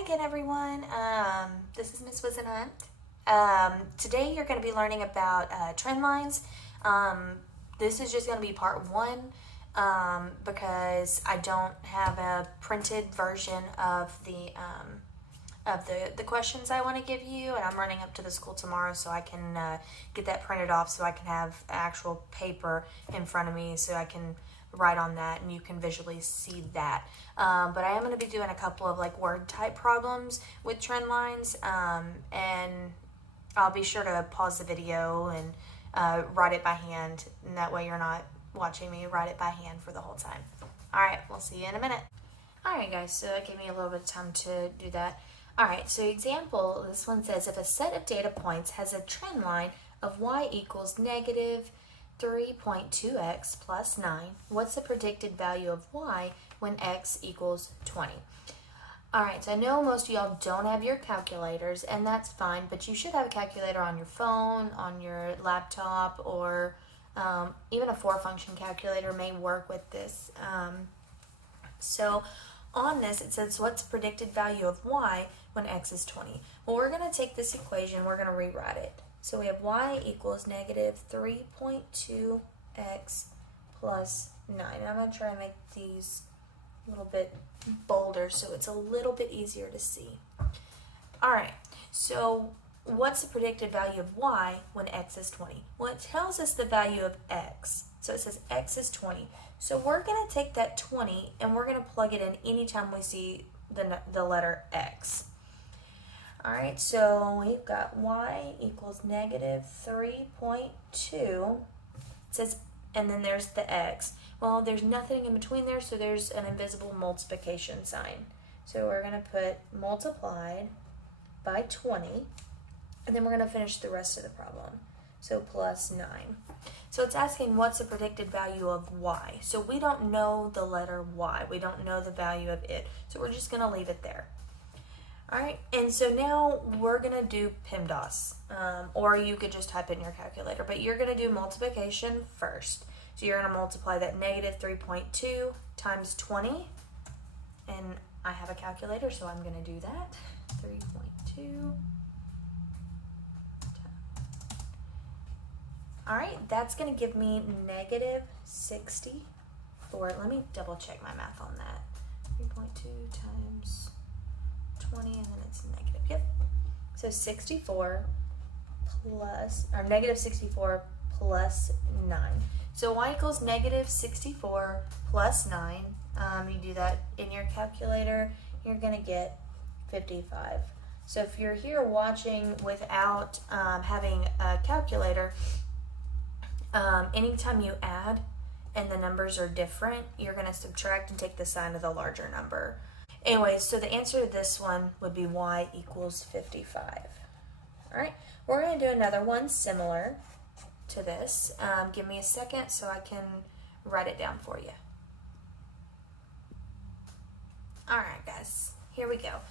Hi again, everyone. This is Miss Wizenhunt. Today you're going to be learning about trend lines. This is just going to be part one because I don't have a printed version of the questions I want to give you, and I'm running up to the school tomorrow so I can get that printed off so I can have actual paper in front of me so I can write on that and you can visually see that. But I am going to be doing a couple of like word type problems with trend lines, and I'll be sure to pause the video and write it by hand, and that way you're not watching me write it by hand for the whole time. Alright, we'll see you in a minute. Alright guys, so that gave me a little bit of time to do that. Alright, so example, this one says if a set of data points has a trend line of y equals negative 3.2x plus 9, what's the predicted value of y when x equals 20? Alright, so I know most of y'all don't have your calculators, and that's fine, but you should have a calculator on your phone, on your laptop, or even a 4-function calculator may work with this. So on this, it says what's the predicted value of y when x is 20? Well, we're going to take this equation, we're going to rewrite it. So we have y equals negative 3.2x plus 9. And I'm going to try to make these a little bit bolder so it's a little bit easier to see. Alright, so what's the predicted value of y when x is 20? Well, it tells us the value of x. So it says x is 20. So we're going to take that 20 and we're going to plug it in anytime we see the letter x. Alright, so we've got y equals negative 3.2. It says, and then there's the x. Well, there's nothing in between there, so there's an invisible multiplication sign. So we're going to put multiplied by 20, and then we're going to finish the rest of the problem. So plus 9. So it's asking what's the predicted value of y. So we don't know the letter y. We don't know the value of it. So we're just going to leave it there. Alright, and so now we're going to do PEMDAS, or you could just type in your calculator, but you're going to do multiplication first. So you're going to multiply that negative 3.2 times 20, and I have a calculator, so I'm going to do that. 3.2. Alright, that's going to give me negative 64. Let me double check my math on that. 3.2 times 20, and then it's negative. Yep. So 64 plus, or negative 64 plus 9. So y equals negative 64 plus 9. You do that in your calculator, you're going to get 55. So if you're here watching without having a calculator, anytime you add and the numbers are different, you're going to subtract and take the sign of the larger number. Anyway, so the answer to this one would be y equals 55. Alright, we're going to do another one similar to this. Give me a second so I can write it down for you. Alright guys, here we go.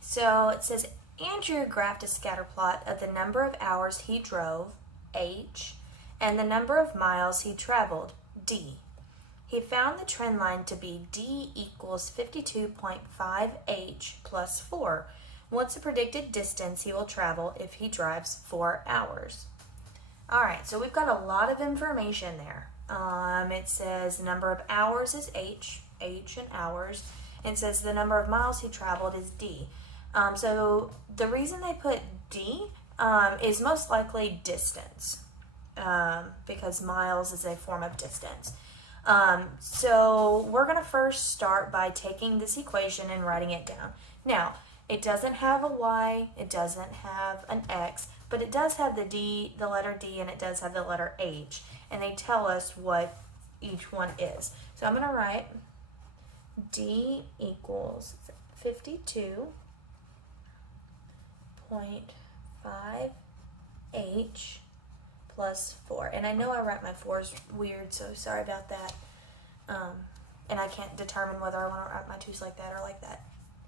So it says Andrew graphed a scatter plot of the number of hours he drove, h, and the number of miles he traveled, d. He found the trend line to be d equals 52.5h plus 4. What's the predicted distance he will travel if he drives 4 hours? Alright, so we've got a lot of information there. It says the number of hours is h in hours, and it says the number of miles he traveled is d. So the reason they put d is most likely distance, because miles is a form of distance. So we're going to first start by taking this equation and writing it down. Now, it doesn't have a y, it doesn't have an x, but it does have the d, the letter d, and it does have the letter h, and they tell us what each one is. So I'm going to write d equals 52.5h plus 4. And I know I write my 4s weird, so sorry about that. And I can't determine whether I want to write my 2s like that or like that.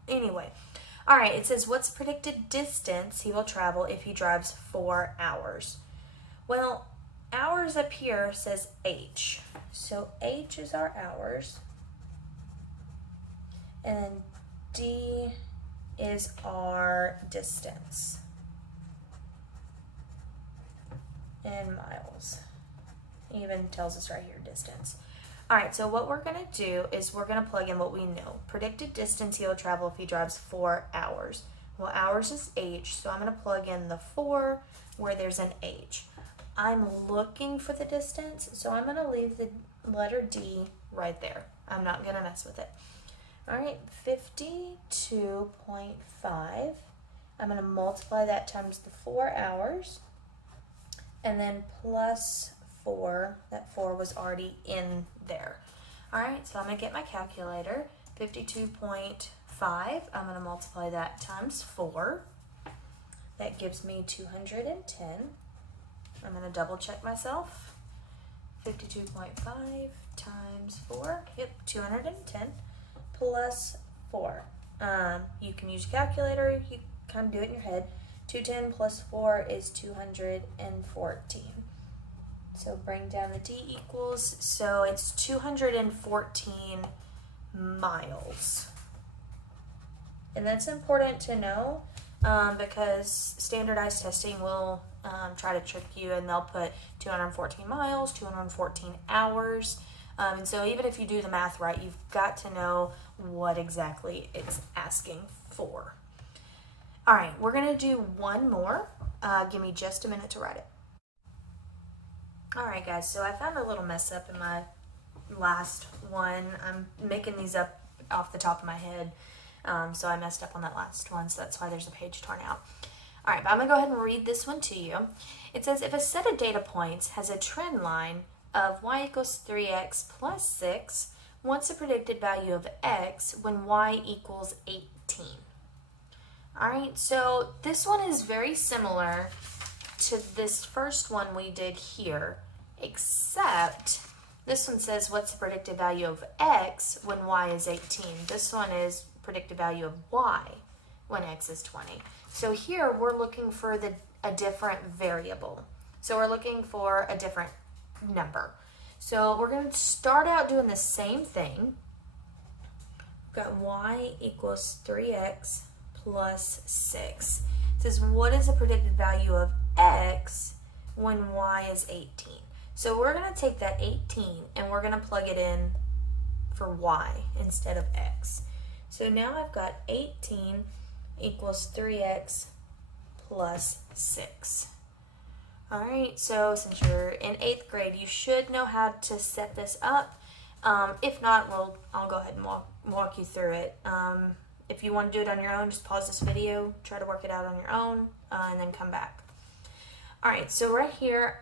Anyway, alright, it says what's predicted distance he will travel if he drives 4 hours. Well, hours up here says h. So h is our hours. And d is our distance in miles. It even tells us right here, distance. All right, so what we're gonna do is we're gonna plug in what we know. Predicted distance he'll travel if he drives 4 hours. Well, hours is h, so I'm gonna plug in the 4 where there's an h. I'm looking for the distance, so I'm gonna leave the letter D right there. I'm not gonna mess with it. All right, 52.5. I'm gonna multiply that times the 4 hours, and then plus 4. That 4 was already in there. All right, so I'm gonna get my calculator. 52.5. I'm gonna multiply that times 4. That gives me 210. I'm gonna double check myself. 52.5 times 4. Yep, 210 plus 4. You can use a calculator. You kind of do it in your head. 210 plus 4 is 214. So bring down the D equals, so it's 214 miles. And that's important to know because standardized testing will try to trick you, and they'll put 214 miles, 214 hours. And so even if you do the math right, you've got to know what exactly it's asking for. All right, we're gonna do one more. Give me just a minute to write it. All right, guys, so I found a little mess up in my last one. I'm making these up off the top of my head, so I messed up on that last one, so that's why there's a page torn out. All right, but I'm gonna go ahead and read this one to you. It says, if a set of data points has a trend line of y equals 3x plus 6, what's the predicted value of x when y equals 18? All right, so this one is very similar to this first one we did here, except this one says what's the predicted value of x when y is 18. This one is predicted value of y when x is 20. So here we're looking for a different variable. So we're looking for a different number. So we're going to start out doing the same thing. We've got y equals 3x plus 6. It says what is the predicted value of x when y is 18? So we're going to take that 18 and we're going to plug it in for y instead of x. So now I've got 18 equals 3x plus 6. All right, so since you're in 8th grade, you should know how to set this up. If not, well, I'll go ahead and walk you through it. If you want to do it on your own, just pause this video, try to work it out on your own, and then come back. All right, so right here,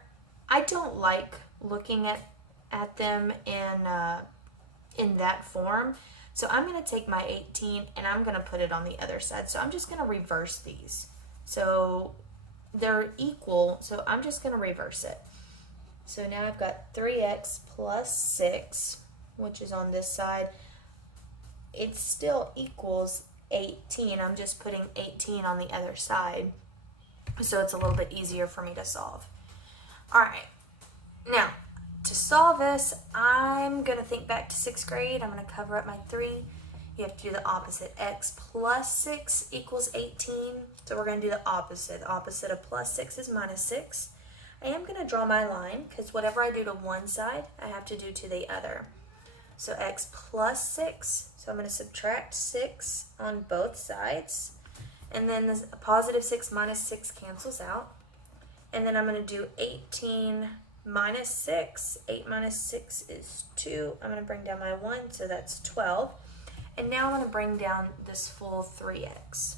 I don't like looking at them in that form. So I'm going to take my 18 and I'm going to put it on the other side. So I'm just going to reverse these. So they're equal, so I'm just going to reverse it. So now I've got 3x plus 6, which is on this side. It still equals 18. I'm just putting 18 on the other side, so it's a little bit easier for me to solve. All right, now to solve this, I'm going to think back to 6th grade. I'm going to cover up my 3. You have to do the opposite. X plus 6 equals 18. So we're going to do the opposite. The opposite of plus 6 is minus 6. I am going to draw my line because whatever I do to one side, I have to do to the other. So x plus 6. So I'm going to subtract 6 on both sides. And then the positive 6 minus 6 cancels out. And then I'm going to do 18 minus 6. 8 minus 6 is 2. I'm going to bring down my 1, so that's 12. And now I'm going to bring down this full 3x.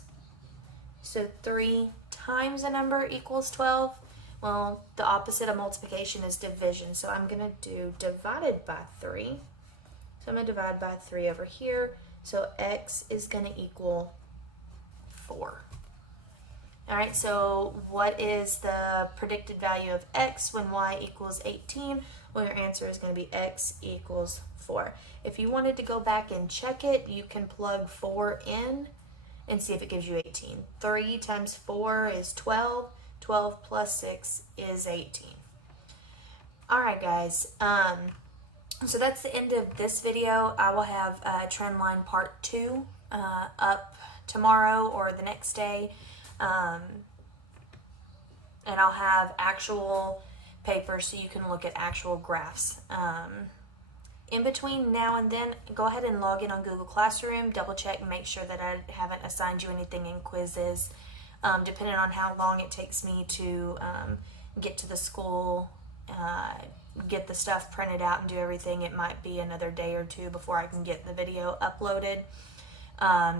So 3 times a number equals 12. Well, the opposite of multiplication is division. So I'm going to do divided by 3. So I'm going to divide by 3 over here. So x is going to equal 4. All right, so what is the predicted value of x when y equals 18? Well, your answer is going to be x equals 4. If you wanted to go back and check it, you can plug 4 in and see if it gives you 18. 3 times 4 is 12. 12 plus 6 is 18. All right, guys. So that's the end of this video. I will have trend line part 2 up tomorrow or the next day. And I'll have actual paper so you can look at actual graphs. In between now and then, go ahead and log in on Google Classroom, double check and make sure that I haven't assigned you anything in quizzes. Depending on how long it takes me to get to the school, get the stuff printed out and do everything, it might be another day or two before I can get the video uploaded.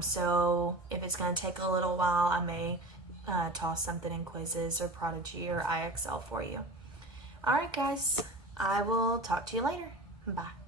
So if it's going to take a little while, I may toss something in quizzes or Prodigy or IXL for you. Alright guys, I will talk to you later. Bye.